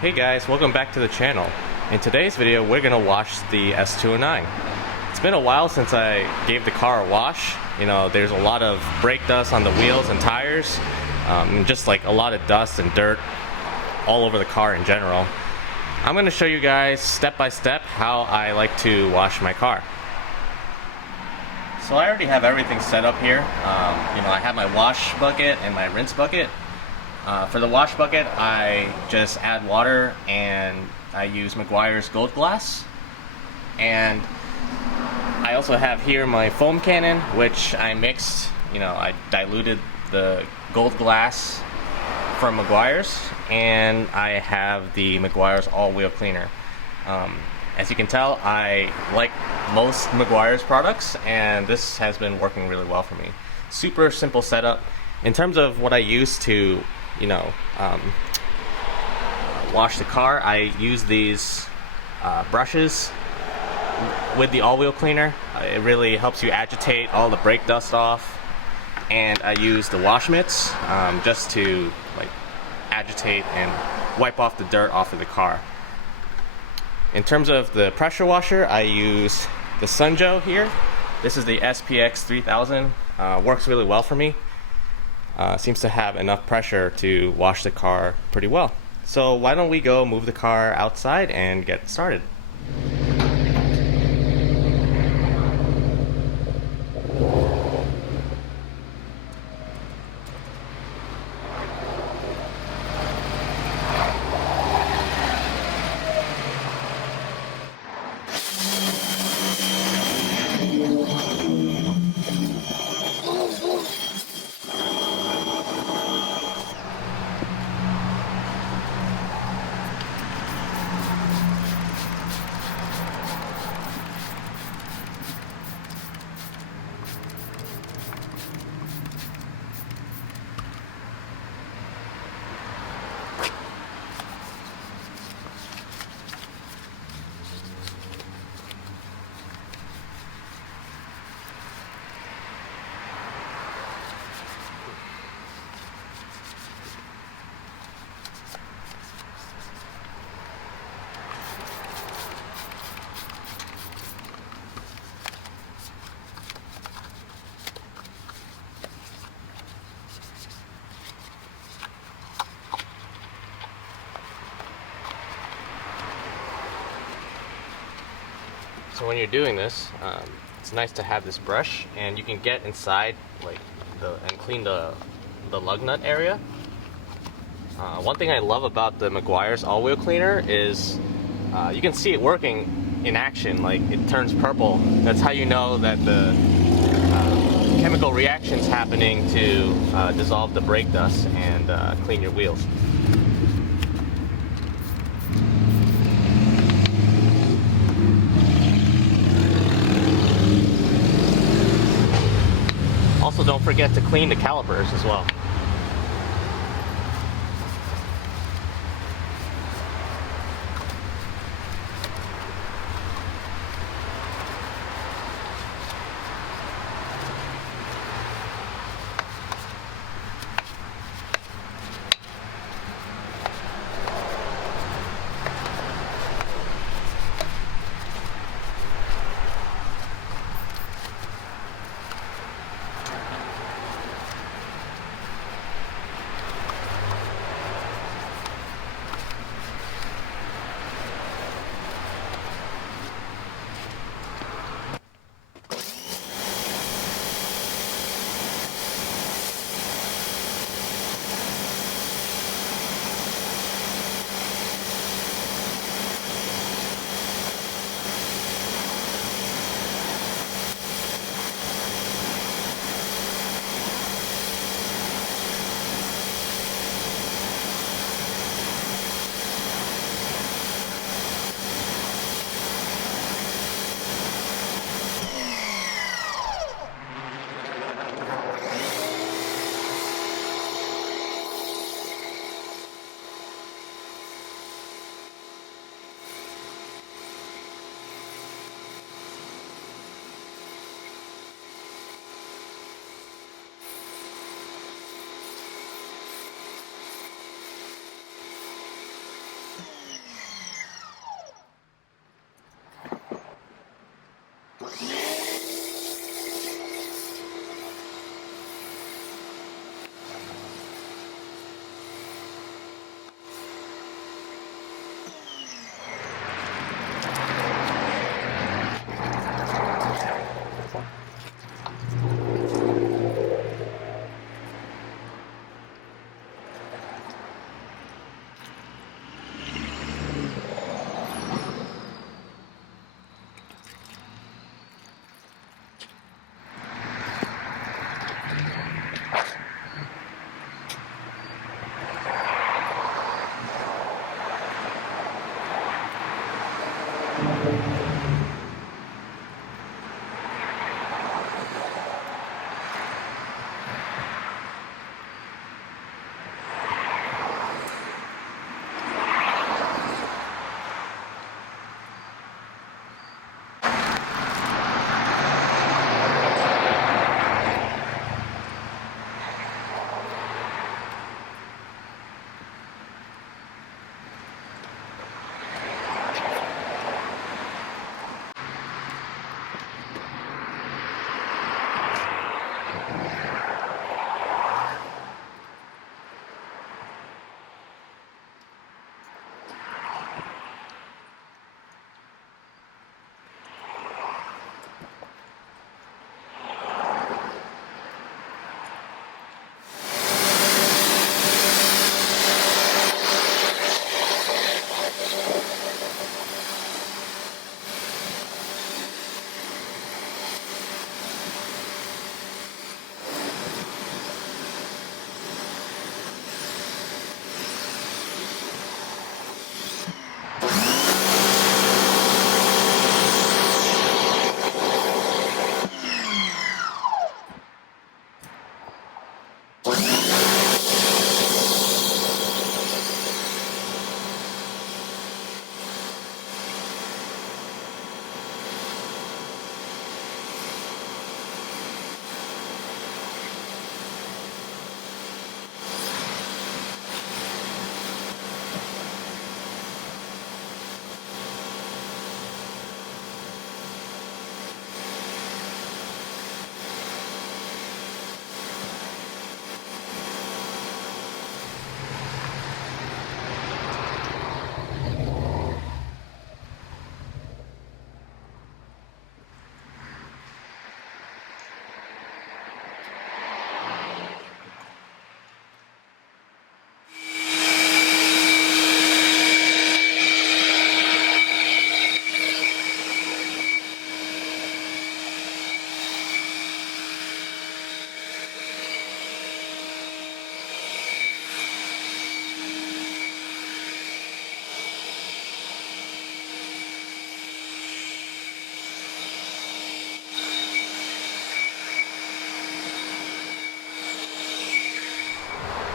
Hey guys, welcome back to the channel. In today's video, we're gonna wash the S209. It's been a while since I gave the car a wash. You know, there's a lot of brake dust on the wheels and tires, and just like a lot of dust and dirt all over the car in general. I'm gonna show you guys step by step how I like to wash my car. So I already have everything set up here. I have my wash bucket and my rinse bucket. For the wash bucket, I just add water and I use Meguiar's Gold Glass. And I also have here my foam cannon, which I mixed, I diluted the Gold Glass from Meguiar's, and I have the Meguiar's all-wheel cleaner. As you can tell, I like most Meguiar's products, and this has been working really well for me. Super simple setup. In terms of what I use to wash the car, I use these brushes with the all-wheel cleaner. It really helps you agitate all the brake dust off. And I use the wash mitts just to agitate and wipe off the dirt off of the car. In terms of the pressure washer, I use the Sunjo here. This is the SPX 3000. Works really well for me. Seems to have enough pressure to wash the car pretty well. So why don't we go move the car outside and get started. So when you're doing this, it's nice to have this brush, and you can get inside and clean the lug nut area. One thing I love about the Meguiar's all-wheel cleaner is you can see it working in action. It turns purple. That's how you know that the chemical reaction's happening to dissolve the brake dust and clean your wheels. Also, don't forget to clean the calipers as well.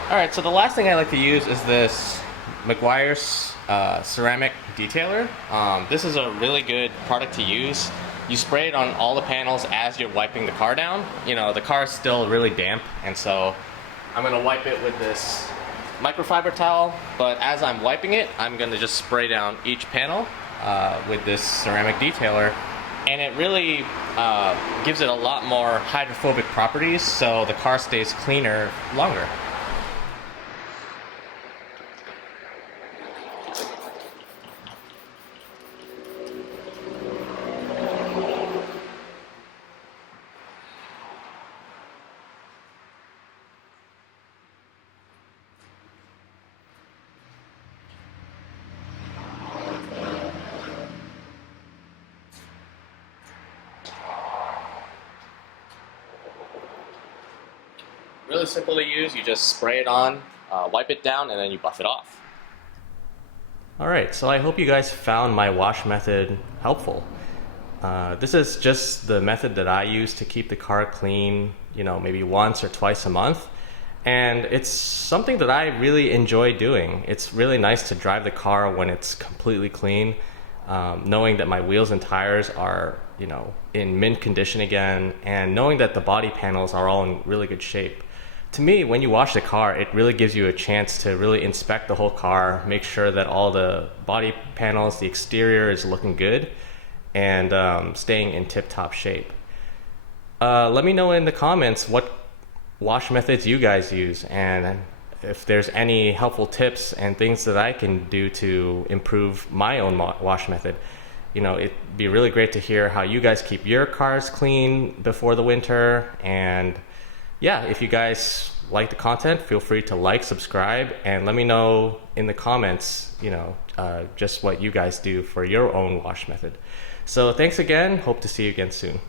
Alright, so the last thing I like to use is this Meguiar's ceramic detailer. This is a really good product to use. You spray it on all the panels as you're wiping the car down. You know, the car is still really damp, and so I'm going to wipe it with this microfiber towel, but as I'm wiping it, I'm going to just spray down each panel with this ceramic detailer, and it really gives it a lot more hydrophobic properties, so the car stays cleaner longer. Really simple to use. You just spray it on, wipe it down, and then you buff it off. Alright, so I hope you guys found my wash method helpful. This is just the method that I use to keep the car clean, you know, maybe once or twice a month. And it's something that I really enjoy doing. It's really nice to drive the car when it's completely clean, knowing that my wheels and tires are, you know, in mint condition again, and knowing that the body panels are all in really good shape. To me, when you wash the car, it really gives you a chance to really inspect the whole car, make sure that all the body panels, the exterior is looking good, and staying in tip-top shape. Let me know in the comments what wash methods you guys use, and if there's any helpful tips and things that I can do to improve my own wash method. You know, it'd be really great to hear how you guys keep your cars clean before the winter. And yeah, if you guys like the content, feel free to like, subscribe, and let me know in the comments, you know, just what you guys do for your own wash method. So thanks again. Hope to see you again soon.